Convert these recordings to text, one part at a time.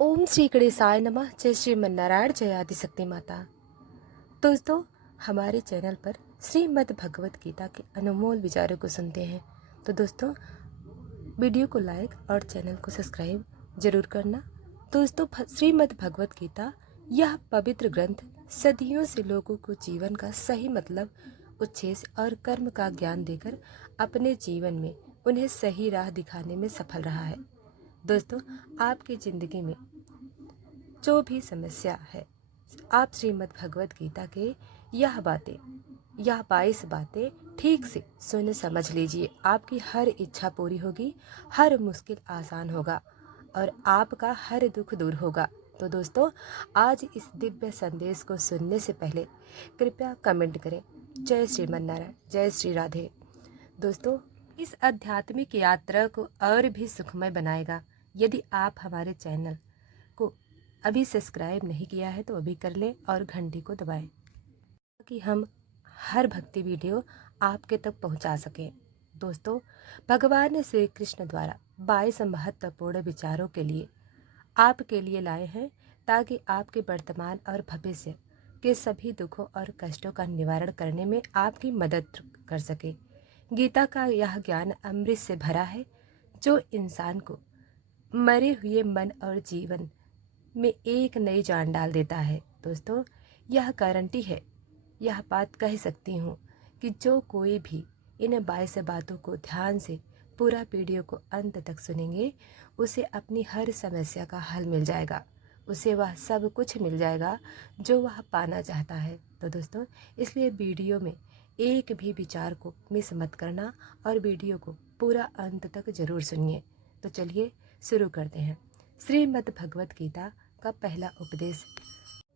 ओम श्री गणेशाय नमः। जय श्रीमन्नारायण, जय आदिशक्ति माता। दोस्तों, हमारे चैनल पर श्रीमद् भगवत गीता के अनमोल विचारों को सुनते हैं। तो दोस्तों, वीडियो को लाइक और चैनल को सब्सक्राइब जरूर करना। दोस्तों, श्रीमद् भगवत गीता यह पवित्र ग्रंथ सदियों से लोगों को जीवन का सही मतलब, उद्देश्य और कर्म का ज्ञान देकर अपने जीवन में उन्हें सही राह दिखाने में सफल रहा है। दोस्तों, आपकी ज़िंदगी में जो भी समस्या है, आप श्रीमद् भगवत गीता के यह 22 बातें ठीक से सुन समझ लीजिए। आपकी हर इच्छा पूरी होगी, हर मुश्किल आसान होगा और आपका हर दुख दूर होगा। तो दोस्तों, आज इस दिव्य संदेश को सुनने से पहले कृपया कमेंट करें, जय श्रीमन्नारायण, जय श्री राधे। दोस्तों, इस आध्यात्मिक यात्रा को और भी सुखमय बनाएगा यदि आप हमारे चैनल को अभी सब्सक्राइब नहीं किया है तो अभी कर लें और घंटी को दबाएं ताकि हम हर भक्ति वीडियो आपके तक पहुंचा सकें। दोस्तों, भगवान श्री कृष्ण द्वारा 22 महत्वपूर्ण विचारों के लिए आपके लिए लाए हैं ताकि आपके वर्तमान और भविष्य के सभी दुखों और कष्टों का निवारण करने में आपकी मदद कर सके। गीता का यह ज्ञान अमृत से भरा है जो इंसान को मरे हुए मन और जीवन में एक नई जान डाल देता है। दोस्तों, यह गारंटी है, यह बात कह सकती हूँ कि जो कोई भी इन 22 बातों को ध्यान से पूरा वीडियो को अंत तक सुनेंगे, उसे अपनी हर समस्या का हल मिल जाएगा, उसे वह सब कुछ मिल जाएगा जो वह पाना चाहता है। तो दोस्तों, इसलिए वीडियो में एक भी विचार को मिस मत करना और वीडियो को पूरा अंत तक जरूर सुनिए। तो चलिए शुरू करते हैं। श्रीमद् भगवत गीता का पहला उपदेश।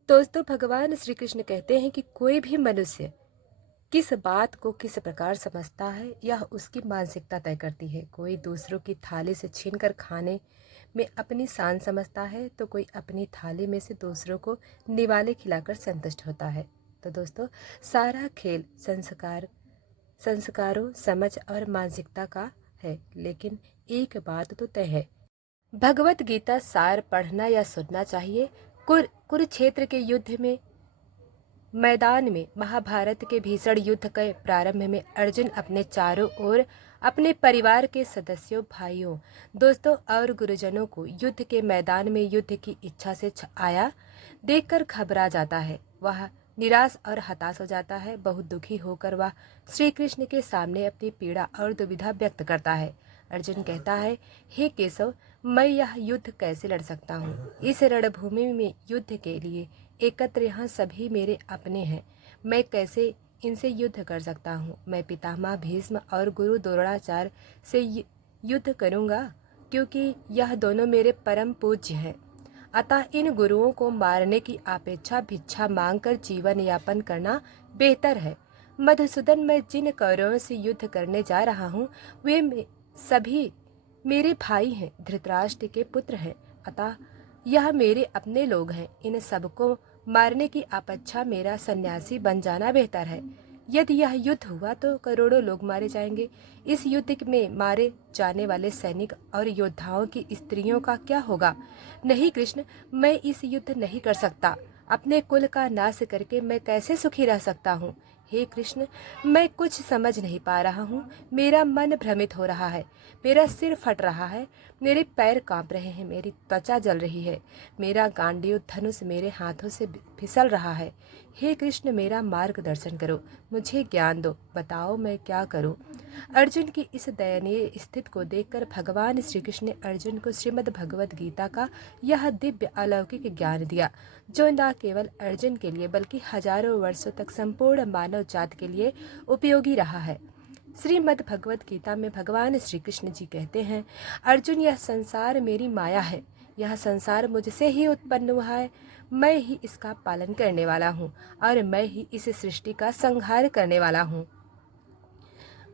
दोस्तों, भगवान श्री कृष्ण कहते हैं कि कोई भी मनुष्य किस बात को किस प्रकार समझता है, यह उसकी मानसिकता तय करती है। कोई दूसरों की थाली से छीनकर खाने में अपनी शान समझता है तो कोई अपनी थाली में से दूसरों को निवाले खिलाकर संतुष्ट होता है। तो दोस्तों, सारा खेल संस्कारों, समझ और मानसिकता का है। लेकिन एक बात तो तय है, भगवत गीता सार पढ़ना या सुनना चाहिए। कुरुक्षेत्र के युद्ध में मैदान में महाभारत के भीषण युद्ध के प्रारंभ में अर्जुन अपने चारों ओर अपने परिवार के सदस्यों, भाइयों, दोस्तों और गुरुजनों को युद्ध के मैदान में युद्ध की इच्छा से आया देखकर घबरा जाता है। वह निराश और हताश हो जाता है। बहुत दुखी होकर वह श्री कृष्ण के सामने अपनी पीड़ा और दुविधा व्यक्त करता है। अर्जुन कहता है, हे केशव, मैं यह युद्ध कैसे लड़ सकता हूँ? इस रणभूमि में युद्ध के लिए एकत्र यहाँ सभी मेरे अपने हैं। मैं कैसे इनसे युद्ध कर सकता हूँ? मैं पितामह भीष्म और गुरु द्रोणाचार्य से युद्ध करूँगा क्योंकि यह दोनों मेरे परम पूज्य हैं। अतः इन गुरुओं को मारने की अपेक्षा भिक्षा मांगकर जीवन यापन करना बेहतर है। मधुसूदन, मैं जिन कौरवों से युद्ध करने जा रहा हूँ वे सभी मेरे भाई हैं, धृतराष्ट्र के पुत्र हैं। अतः यह मेरे अपने लोग हैं। इन सबको मारने की अपेक्षा मेरा सन्यासी बन जाना बेहतर है। यदि यह युद्ध हुआ तो करोड़ों लोग मारे जाएंगे। इस युद्ध में मारे जाने वाले सैनिक और योद्धाओं की स्त्रियों का क्या होगा? नहीं कृष्ण, मैं इस युद्ध नहीं कर सकता। अपने कुल का नाश करके मैं कैसे सुखी रह सकता हूँ? हे कृष्ण, मैं कुछ समझ नहीं पा रहा हूँ। मेरा मन भ्रमित हो रहा है, मेरा सिर फट रहा है, मेरे पैर कांप रहे हैं, मेरी त्वचा जल रही है, मेरा गांडीव धनुष मेरे हाथों से फिसल रहा है। हे कृष्ण, मेरा मार्गदर्शन करो, मुझे ज्ञान दो, बताओ मैं क्या करूं? अर्जुन की इस दयनीय स्थिति को देखकर भगवान श्री कृष्ण ने अर्जुन को श्रीमद् भगवद गीता का यह दिव्य अलौकिक ज्ञान दिया, जो न केवल अर्जुन के लिए बल्कि हजारों वर्षों तक संपूर्ण मानव जाति के लिए उपयोगी रहा है। श्रीमद् भगवद गीता में भगवान श्री कृष्ण जी कहते हैं, अर्जुन, यह संसार मेरी माया है। यह संसार मुझसे ही उत्पन्न हुआ है। मैं ही इसका पालन करने वाला हूँ और मैं ही इस सृष्टि का संहार करने वाला हूँ।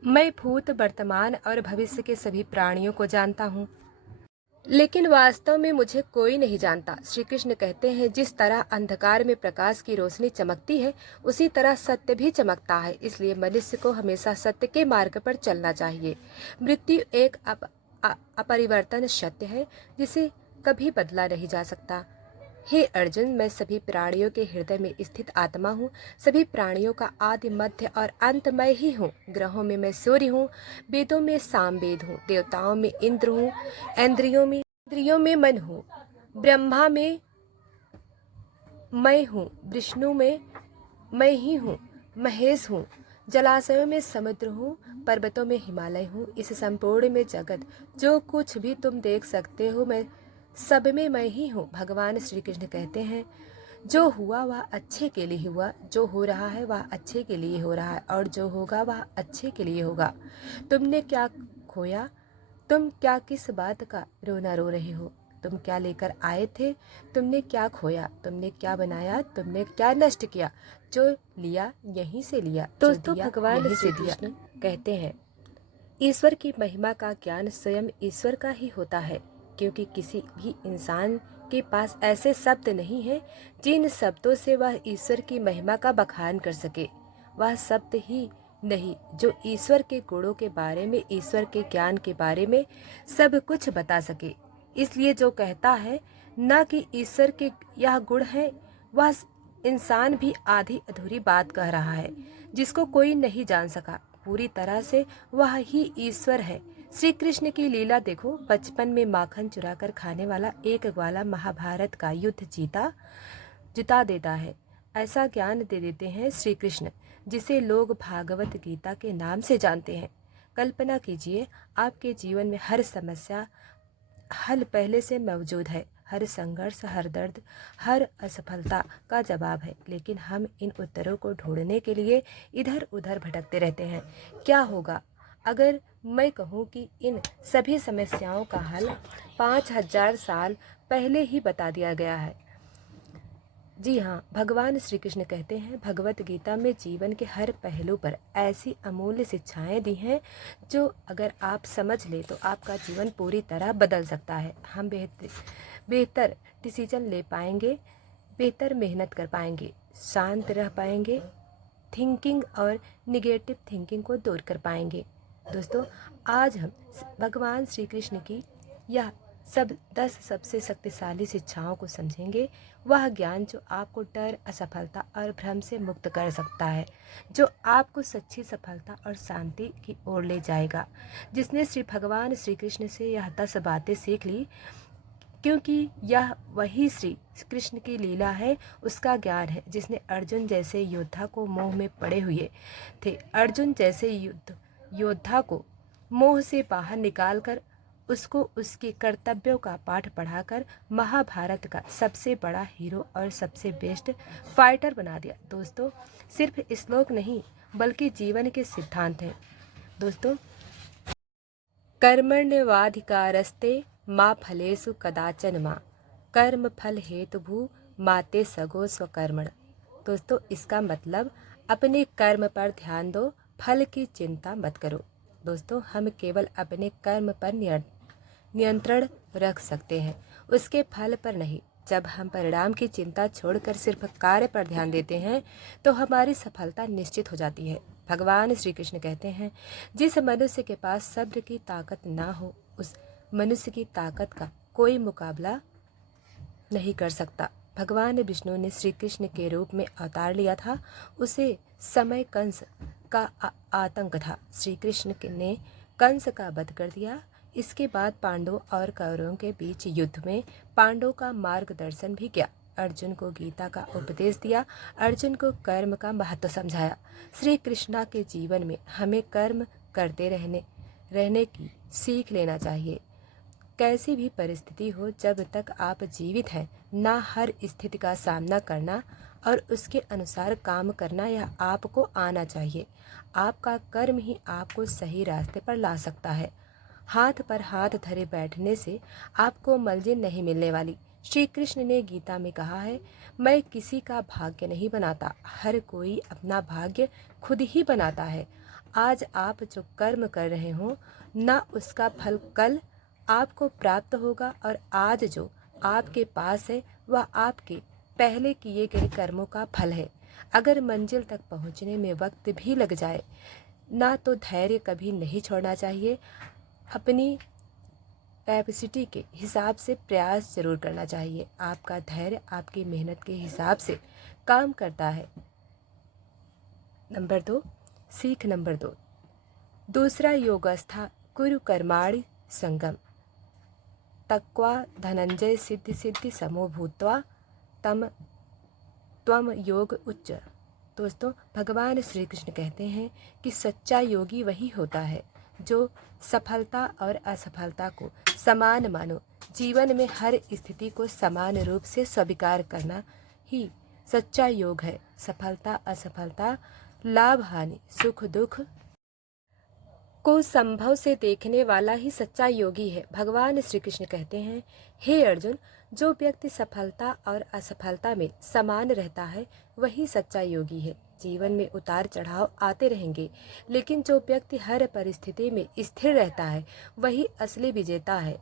मैं भूत, वर्तमान और भविष्य के सभी प्राणियों को जानता हूँ, लेकिन वास्तव में मुझे कोई नहीं जानता। श्री कृष्ण कहते हैं, जिस तरह अंधकार में प्रकाश की रोशनी चमकती है, उसी तरह सत्य भी चमकता है। इसलिए मनुष्य को हमेशा सत्य के मार्ग पर चलना चाहिए। मृत्यु एक अपरिवर्तन सत्य है जिसे कभी बदला नहीं जा सकता। हे अर्जुन, मैं सभी प्राणियों के हृदय में स्थित आत्मा हूँ। सभी प्राणियों का आदि मध्य और अंत मैं ही हूँ। ग्रहों में मैं सूर्य हूँ, वेदों में सामवेद हूँ, देवताओं में इंद्र हूँ, इंद्रियों में मन हूँ, ब्रह्मा में मैं हूँ, विष्णु में मैं ही हूँ, महेश हूँ, जलाशयों में समुद्र हूँ, पर्वतों में हिमालय हूँ। इस संपूर्ण में जगत जो कुछ भी तुम देख सकते हो, मैं सब में मैं ही हूँ। भगवान श्री कृष्ण कहते हैं, जो हुआ वह अच्छे के लिए हुआ, जो हो रहा है वह अच्छे के लिए हो रहा है, और जो होगा वह अच्छे के लिए होगा। तुमने क्या खोया? तुम क्या किस बात का रोना रो रहे हो? तुम क्या लेकर आए थे? तुमने क्या खोया? तुमने क्या बनाया? तुमने क्या नष्ट किया? जो लिया यहीं से लिया, दोस्तों। भगवान श्री कृष्ण कहते हैं, ईश्वर की महिमा का ज्ञान स्वयं ईश्वर का ही होता है, क्योंकि किसी भी इंसान के पास ऐसे शब्द नहीं है जिन शब्दों से वह ईश्वर की महिमा का बखान कर सके। वह शब्द ही नहीं जो ईश्वर के गुणों के बारे में, ईश्वर के ज्ञान के बारे में सब कुछ बता सके। इसलिए जो कहता है न कि ईश्वर के यह गुण है, वह इंसान भी आधी अधूरी बात कह रहा है, जिसको कोई नहीं जान सका पूरी तरह से। वह ही ईश्वर है। श्री कृष्ण की लीला देखो। बचपन में माखन चुराकर खाने वाला एक ग्वाला महाभारत का युद्ध जिता देता है। ऐसा ज्ञान दे देते हैं श्री कृष्ण, जिसे लोग भागवत गीता के नाम से जानते हैं। कल्पना कीजिए, आपके जीवन में हर समस्या हल पहले से मौजूद है। हर संघर्ष, हर दर्द, हर असफलता का जवाब है, लेकिन हम इन उत्तरों को ढूंढने के लिए इधर उधर भटकते रहते हैं। क्या होगा अगर मैं कहूँ कि इन सभी समस्याओं का हल 5000 साल पहले ही बता दिया गया है? जी हाँ, भगवान श्री कृष्ण कहते हैं, भगवत गीता में जीवन के हर पहलू पर ऐसी अमूल्य शिक्षाएं दी हैं जो अगर आप समझ ले तो आपका जीवन पूरी तरह बदल सकता है। हम बेहतर डिसीजन ले पाएंगे, बेहतर मेहनत कर पाएंगे, शांत रह पाएंगे, थिंकिंग और निगेटिव थिंकिंग को दूर कर पाएंगे। दोस्तों, आज हम भगवान श्री कृष्ण की यह 10 सबसे शक्तिशाली शिक्षाओं को समझेंगे। वह ज्ञान जो आपको डर, असफलता और भ्रम से मुक्त कर सकता है, जो आपको सच्ची सफलता और शांति की ओर ले जाएगा। जिसने भगवान श्री कृष्ण से यह 10 बातें सीख ली, क्योंकि यह वही श्री कृष्ण की लीला है, उसका ज्ञान है, जिसने अर्जुन जैसे योद्धा को मोह में पड़े हुए थे, अर्जुन जैसे योद्धा को मोह से बाहर निकालकर उसको उसके कर्तव्यों का पाठ पढ़ाकर महाभारत का सबसे बड़ा हीरो और सबसे बेस्ट फाइटर बना दिया। दोस्तों, सिर्फ श्लोक नहीं बल्कि जीवन के सिद्धांत हैं। दोस्तों, कर्मण्येवाधिकारस्ते मा फलेषु कदाचन मा कर्म फल हेतुभू माते सगो स्वकर्मण। दोस्तों, इसका मतलब अपने कर्म पर ध्यान दो, फल की चिंता मत करो। दोस्तों, हम केवल अपने कर्म पर नियंत्रण रख सकते हैं, उसके फल पर नहीं। जब हम परिणाम की चिंता छोड़कर सिर्फ कार्य पर ध्यान देते हैं तो हमारी सफलता निश्चित हो जाती है। भगवान श्री कृष्ण कहते हैं, जिस मनुष्य के पास सब्र की ताकत ना हो, उस मनुष्य की ताकत का कोई मुकाबला नहीं कर सकता। भगवान विष्णु ने श्री कृष्ण के रूप में अवतार लिया था। उसे समय कंस का आतंक था। श्री कृष्ण ने कंस का वध कर दिया। इसके बाद पांडवों और कौरवों के बीच युद्ध में पांडवों का मार्गदर्शन भी किया। अर्जुन को गीता का उपदेश दिया, अर्जुन को कर्म का महत्व समझाया। श्री कृष्णा के जीवन में हमें कर्म करते रहने की सीख लेना चाहिए। कैसी भी परिस्थिति हो, जब तक आप जीवित हैं, ना हर स्थिति का सामना करना और उसके अनुसार काम करना, यह आपको आना चाहिए। आपका कर्म ही आपको सही रास्ते पर ला सकता है। हाथ पर हाथ धरे बैठने से आपको मंजिल नहीं मिलने वाली। श्री कृष्ण ने गीता में कहा है, मैं किसी का भाग्य नहीं बनाता, हर कोई अपना भाग्य खुद ही बनाता है। आज आप जो कर्म कर रहे हो, ना उसका फल कल आपको प्राप्त होगा, और आज जो आपके पास है वह आपके पहले किए गए कर्मों का फल है। अगर मंजिल तक पहुंचने में वक्त भी लग जाए ना, तो धैर्य कभी नहीं छोड़ना चाहिए। अपनी कैपेसिटी के हिसाब से प्रयास जरूर करना चाहिए। आपका धैर्य आपकी मेहनत के हिसाब से काम करता है। नंबर 2, सीख नंबर 2, दूसरा योगस्था कुरु कर्माणि संगम तक्वा धनंजय सिद्धि सिद्धि समो भूत्वा तम त्वम योग उच्च। दोस्तों, भगवान श्री कृष्ण कहते हैं कि सच्चा योगी वही होता है जो सफलता और असफलता को समान मानो। जीवन में हर स्थिति को समान रूप से स्वीकार करना ही सच्चा योग है। सफलता असफलता, लाभ हानि, सुख दुख को संभव से देखने वाला ही सच्चा योगी है। भगवान श्री कृष्ण कहते हैं, हे अर्जुन, जो व्यक्ति सफलता और असफलता में समान रहता है वही सच्चा योगी है। जीवन में उतार चढ़ाव आते रहेंगे, लेकिन जो व्यक्ति हर परिस्थिति में स्थिर रहता है वही असली विजेता है।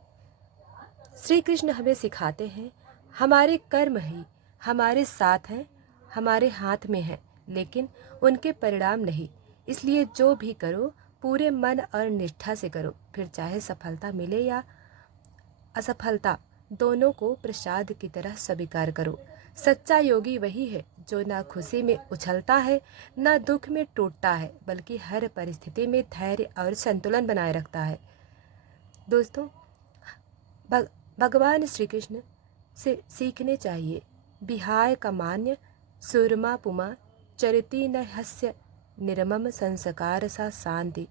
श्री कृष्ण हमें सिखाते हैं, हमारे कर्म ही हमारे साथ हैं, हमारे हाथ में हैं, लेकिन उनके परिणाम नहीं। इसलिए जो भी करो पूरे मन और निष्ठा से करो, फिर चाहे सफलता मिले या असफलता, दोनों को प्रसाद की तरह स्वीकार करो। सच्चा योगी वही है जो ना खुशी में उछलता है ना दुख में टूटता है, बल्कि हर परिस्थिति में धैर्य और संतुलन बनाए रखता है। दोस्तों, भगवान श्री कृष्ण से सीखने चाहिए। विहाय का मान्य सुरमा पुमा चरिति न हस्य निर्मम संस्कार सा शांति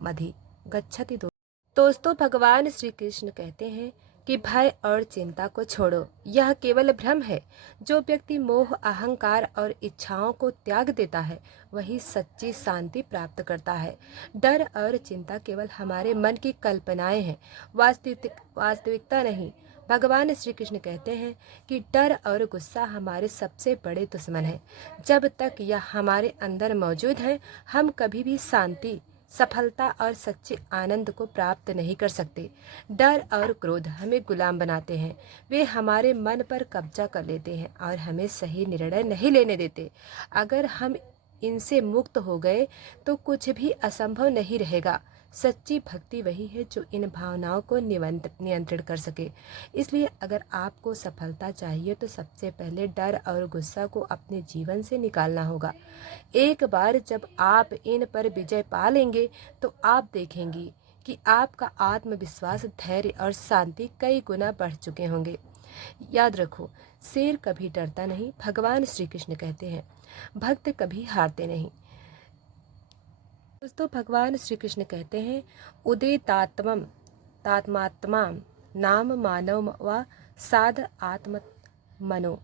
मधि गच्छति। दोस्तों, भगवान श्री कृष्ण कहते हैं कि भय और चिंता को छोड़ो, यह केवल भ्रम है। जो व्यक्ति मोह, अहंकार और इच्छाओं को त्याग देता है वही सच्ची शांति प्राप्त करता है। डर और चिंता केवल हमारे मन की कल्पनाएं हैं, वास्तविकता नहीं। भगवान श्री कृष्ण कहते हैं कि डर और गुस्सा हमारे सबसे बड़े दुश्मन हैं। जब तक यह हमारे अंदर मौजूद है, हम कभी भी शांति, सफलता और सच्चे आनंद को प्राप्त नहीं कर सकते। डर और क्रोध हमें गुलाम बनाते हैं। वे हमारे मन पर कब्जा कर लेते हैं और हमें सही निर्णय नहीं लेने देते। अगर हम इनसे मुक्त हो गए तो कुछ भी असंभव नहीं रहेगा। सच्ची भक्ति वही है जो इन भावनाओं को नियंत्रित कर सके। इसलिए अगर आपको सफलता चाहिए तो सबसे पहले डर और गुस्सा को अपने जीवन से निकालना होगा। एक बार जब आप इन पर विजय पा लेंगे तो आप देखेंगी कि आपका आत्मविश्वास, धैर्य और शांति कई गुना बढ़ चुके होंगे। याद रखो, शेर कभी डरता नहीं। भगवान श्री कृष्ण कहते हैं, भक्त कभी हारते नहीं। दोस्तों, भगवान श्री कृष्ण कहते हैं, उदितात्मम तात्मात्मा नाम मानव व साध आत्म मनो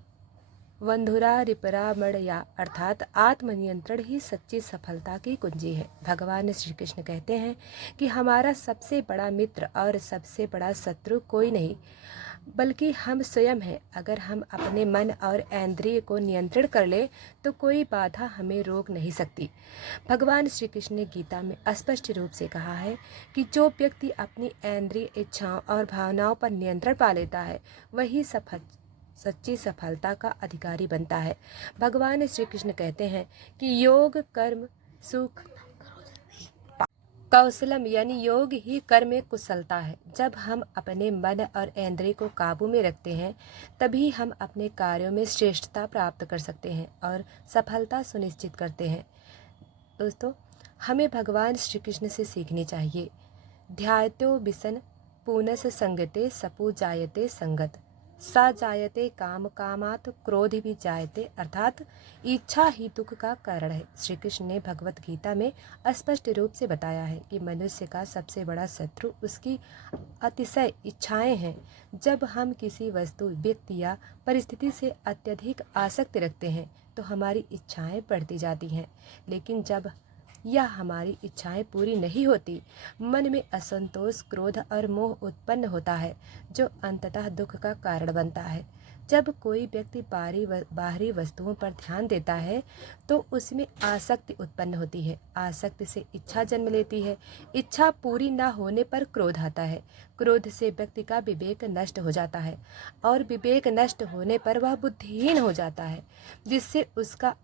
वंधुरा रिपरामणया, अर्थात आत्मनियंत्रण ही सच्ची सफलता की कुंजी है। भगवान श्री कृष्ण कहते हैं कि हमारा सबसे बड़ा मित्र और सबसे बड़ा शत्रु कोई नहीं बल्कि हम स्वयं हैं। अगर हम अपने मन और इंद्रिय को नियंत्रण कर ले तो कोई बाधा हमें रोक नहीं सकती। भगवान श्री कृष्ण ने गीता में स्पष्ट रूप से कहा है कि जो व्यक्ति अपनी इंद्रिय, इच्छाओं और भावनाओं पर नियंत्रण पा लेता है वही सच्ची सफलता का अधिकारी बनता है। भगवान श्री कृष्ण कहते हैं कि योग कर्म सुख कौशलम, यानी योग ही कर्म में कुशलता है। जब हम अपने मन और इंद्रिय को काबू में रखते हैं तभी हम अपने कार्यों में श्रेष्ठता प्राप्त कर सकते हैं और सफलता सुनिश्चित करते हैं। दोस्तों, हमें भगवान श्री कृष्ण से सीखनी चाहिए। ध्यातो विसन पुनस संगते सपु जायते संगत, सा जायते काम कामात क्रोध भी जायते, अर्थात इच्छा ही दुख का कारण है। श्री कृष्ण ने भगवत गीता में स्पष्ट रूप से बताया है कि मनुष्य का सबसे बड़ा शत्रु उसकी अतिशय इच्छाएं हैं। जब हम किसी वस्तु, व्यक्ति या परिस्थिति से अत्यधिक आसक्ति रखते हैं तो हमारी इच्छाएं बढ़ती जाती हैं, लेकिन जब या हमारी इच्छाएं पूरी नहीं होती, मन में असंतोष, क्रोध और मोह उत्पन्न होता है जो अंततः दुख का कारण बनता है। जब कोई व्यक्ति बाहरी वस्तुओं पर ध्यान देता है तो उसमें आसक्ति उत्पन्न होती है। आसक्ति से इच्छा जन्म लेती है। इच्छा पूरी न होने पर क्रोध आता है। क्रोध से व्यक्ति का विवेक नष्ट हो जाता है और विवेक नष्ट होने पर वह बुद्धिहीन हो जाता है, जिससे उसका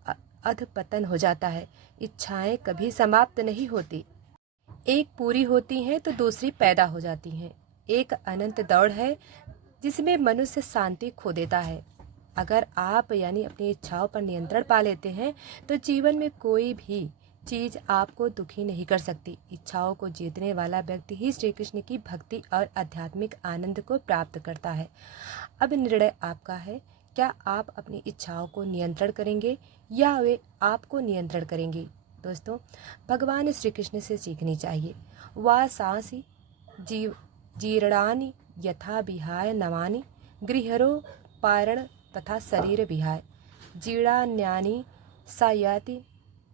अधपतन हो जाता है। इच्छाएं कभी समाप्त नहीं होती, एक पूरी होती हैं तो दूसरी पैदा हो जाती हैं। एक अनंत दौड़ है जिसमें मनुष्य शांति खो देता है। अगर आप यानी अपनी इच्छाओं पर नियंत्रण पा लेते हैं तो जीवन में कोई भी चीज आपको दुखी नहीं कर सकती। इच्छाओं को जीतने वाला व्यक्ति ही श्री कृष्ण की भक्ति और आध्यात्मिक आनंद को प्राप्त करता है। अब निर्णय आपका है, क्या आप अपनी इच्छाओं को नियंत्रण करेंगे या वे आपको नियंत्रण करेंगी। दोस्तों, भगवान श्री कृष्ण से सीखनी चाहिए। वासांसि जीव जीर्णानि यथा विहाय नवानि गृहरो पारण तथा शरीर विहाय जीर्णान्यानि सायाति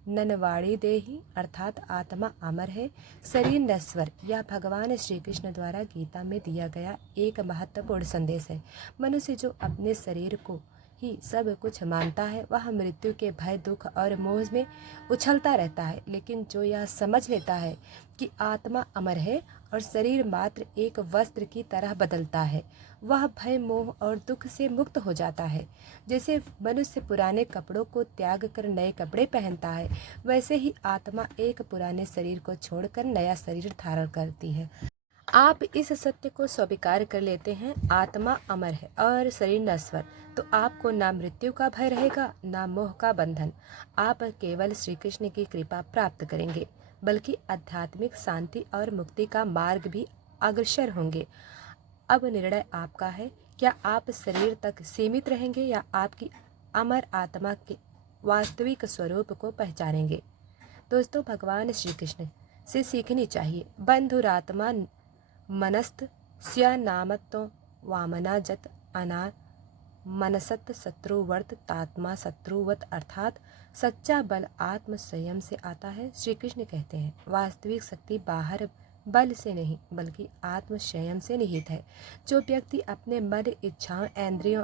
ननवाड़ी देही, अर्थात आत्मा अमर है, शरीर नश्वर। यह भगवान श्री कृष्ण द्वारा गीता में दिया गया एक महत्वपूर्ण संदेश है। मनुष्य जो अपने शरीर को ही सब कुछ मानता है वह मृत्यु के भय, दुख और मोह में उछलता रहता है। लेकिन जो यह समझ लेता है कि आत्मा अमर है और शरीर मात्र एक वस्त्र की तरह बदलता है, वह भय, मोह और दुख से मुक्त हो जाता है। जैसे मनुष्य पुराने कपड़ों को त्याग कर नए कपड़े पहनता है, वैसे ही आत्मा एक पुराने शरीर को छोड़कर नया शरीर धारण करती है। आप इस सत्य को स्वीकार कर लेते हैं, आत्मा अमर है और शरीर नश्वर, तो आपको ना मृत्यु का भय रहेगा ना मोह का बंधन। आप केवल श्री कृष्ण की कृपा प्राप्त करेंगे, बल्कि आध्यात्मिक शांति और मुक्ति का मार्ग भी अग्रसर होंगे। अब निर्णय आपका है, क्या आप शरीर तक सीमित रहेंगे या आपकी अमर आत्मा के वास्तविक स्वरूप को पहचानेंगे। दोस्तों, भगवान श्री कृष्ण से सीखनी चाहिए। बंधुरात्मा मनस्त स्या नामत्व वामना जत अनार मनसत शत्रुवर्त तात्मा शत्रुवत, अर्थात सच्चा बल आत्म संयम से आता है। श्री कृष्ण कहते हैं, वास्तविक शक्ति बाहर बल से नहीं बल्कि आत्म संयम से निहित है। जो व्यक्ति अपने मन, इच्छाओं, इंद्रियों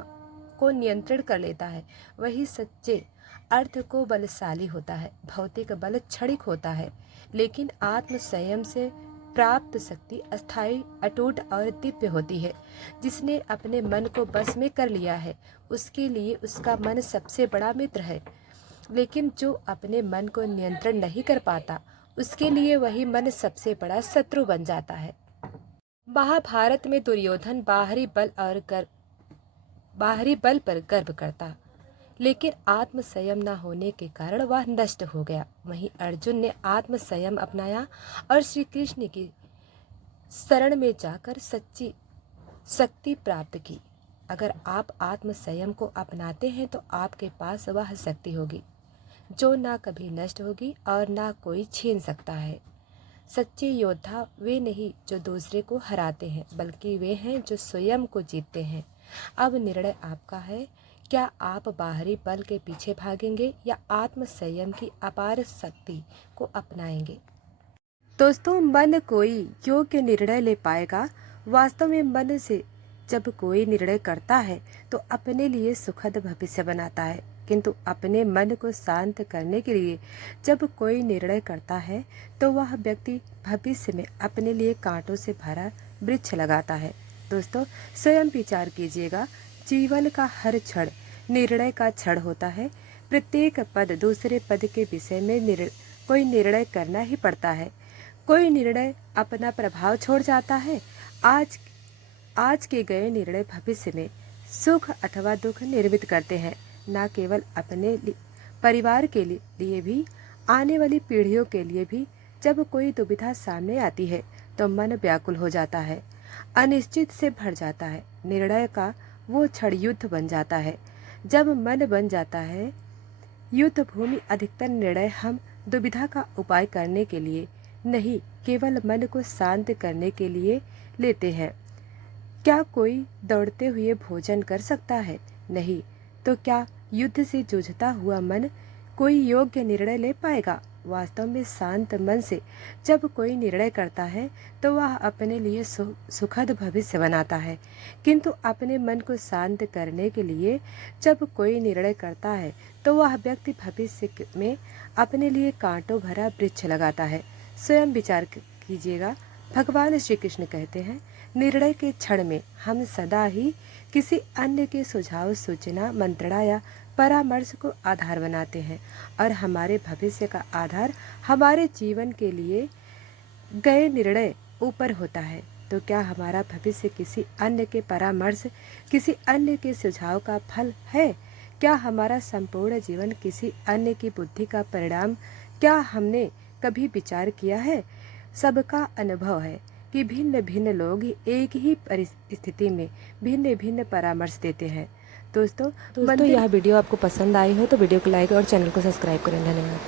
को नियंत्रण कर लेता है वही सच्चे अर्थ को बलशाली होता है। भौतिक बल क्षणिक होता है, लेकिन आत्म संयम से प्राप्त शक्ति अस्थायी, अटूट और दिव्य होती है। जिसने अपने मन को बस में कर लिया है उसके लिए उसका मन सबसे बड़ा मित्र है, लेकिन जो अपने मन को नियंत्रण नहीं कर पाता उसके लिए वही मन सबसे बड़ा शत्रु बन जाता है। महाभारत में दुर्योधन बाहरी बल पर गर्व करता, लेकिन आत्म संयम न होने के कारण वह नष्ट हो गया। वहीं अर्जुन ने आत्म संयम अपनाया और श्री कृष्ण की शरण में जाकर सच्ची शक्ति प्राप्त की। अगर आप आत्म संयम को अपनाते हैं तो आपके पास वह शक्ति होगी जो ना कभी नष्ट होगी और ना कोई छीन सकता है। सच्चे योद्धा वे नहीं जो दूसरे को हराते हैं, बल्कि वे हैं जो स्वयं को जीतते हैं। अब निर्णय आपका है, क्या आप बाहरी बल के पीछे भागेंगे या आत्म संयम की अपार शक्ति को अपनाएंगे। दोस्तों, मन कोई योग्य निर्णय ले पाएगा। वास्तव में मन से जब कोई निर्णय करता है तो अपने लिए सुखद भविष्य बनाता है, किंतु अपने मन को शांत करने के लिए जब कोई निर्णय करता है तो वह व्यक्ति भविष्य में अपने लिए कांटों से भरा वृक्ष लगाता है। दोस्तों, स्वयं विचार कीजिएगा, जीवन का हर क्षण निर्णय का क्षण होता है। प्रत्येक पद दूसरे पद के विषय में कोई निर्णय करना ही पड़ता है। कोई निर्णय अपना प्रभाव छोड़ जाता है। आज के गए निर्णय भविष्य में सुख अथवा दुख निर्मित करते हैं, न केवल अपने परिवार के लिए भी, आने वाली पीढ़ियों के लिए भी। जब कोई दुविधा सामने आती है तो मन व्याकुल हो जाता है, अनिश्चित से भर जाता है। निर्णय का वो क्षण युद्ध बन जाता है। जब मन बन जाता है युद्ध भूमि, अधिकतर निर्णय हम दुविधा का उपाय करने के लिए नहीं, केवल मन को शांत करने के लिए लेते हैं। क्या कोई दौड़ते हुए भोजन कर सकता है? नहीं। तो क्या युद्ध से जूझता हुआ मन कोई योग्य निर्णय ले पाएगा? वास्तव में शांत मन से जब कोई निर्णय करता है तो वह अपने लिए सुखद भविष्य बनाता है, किंतु अपने मन को शांत करने के लिए जब कोई निर्णय करता है तो वह व्यक्ति भविष्य में अपने लिए कांटों भरा वृक्ष लगाता है। स्वयं विचार कीजिएगा। भगवान श्री कृष्ण कहते हैं, निर्णय के क्षण में हम सदा ही किसी अन्य के सुझाव, सूचना, मंत्रणा या परामर्श को आधार बनाते हैं और हमारे भविष्य का आधार हमारे जीवन के लिए गए निर्णय ऊपर होता है। तो क्या हमारा भविष्य किसी अन्य के परामर्श, किसी अन्य के सुझाव का फल है? क्या हमारा संपूर्ण जीवन किसी अन्य की बुद्धि का परिणाम? क्या हमने कभी विचार किया है? सबका अनुभव है कि भिन्न भिन्न लोग एक ही परिस्थिति में भिन्न भिन्न परामर्श देते हैं। दोस्तों, यह वीडियो आपको पसंद आई हो तो वीडियो को लाइक और चैनल को सब्सक्राइब करें। धन्यवाद।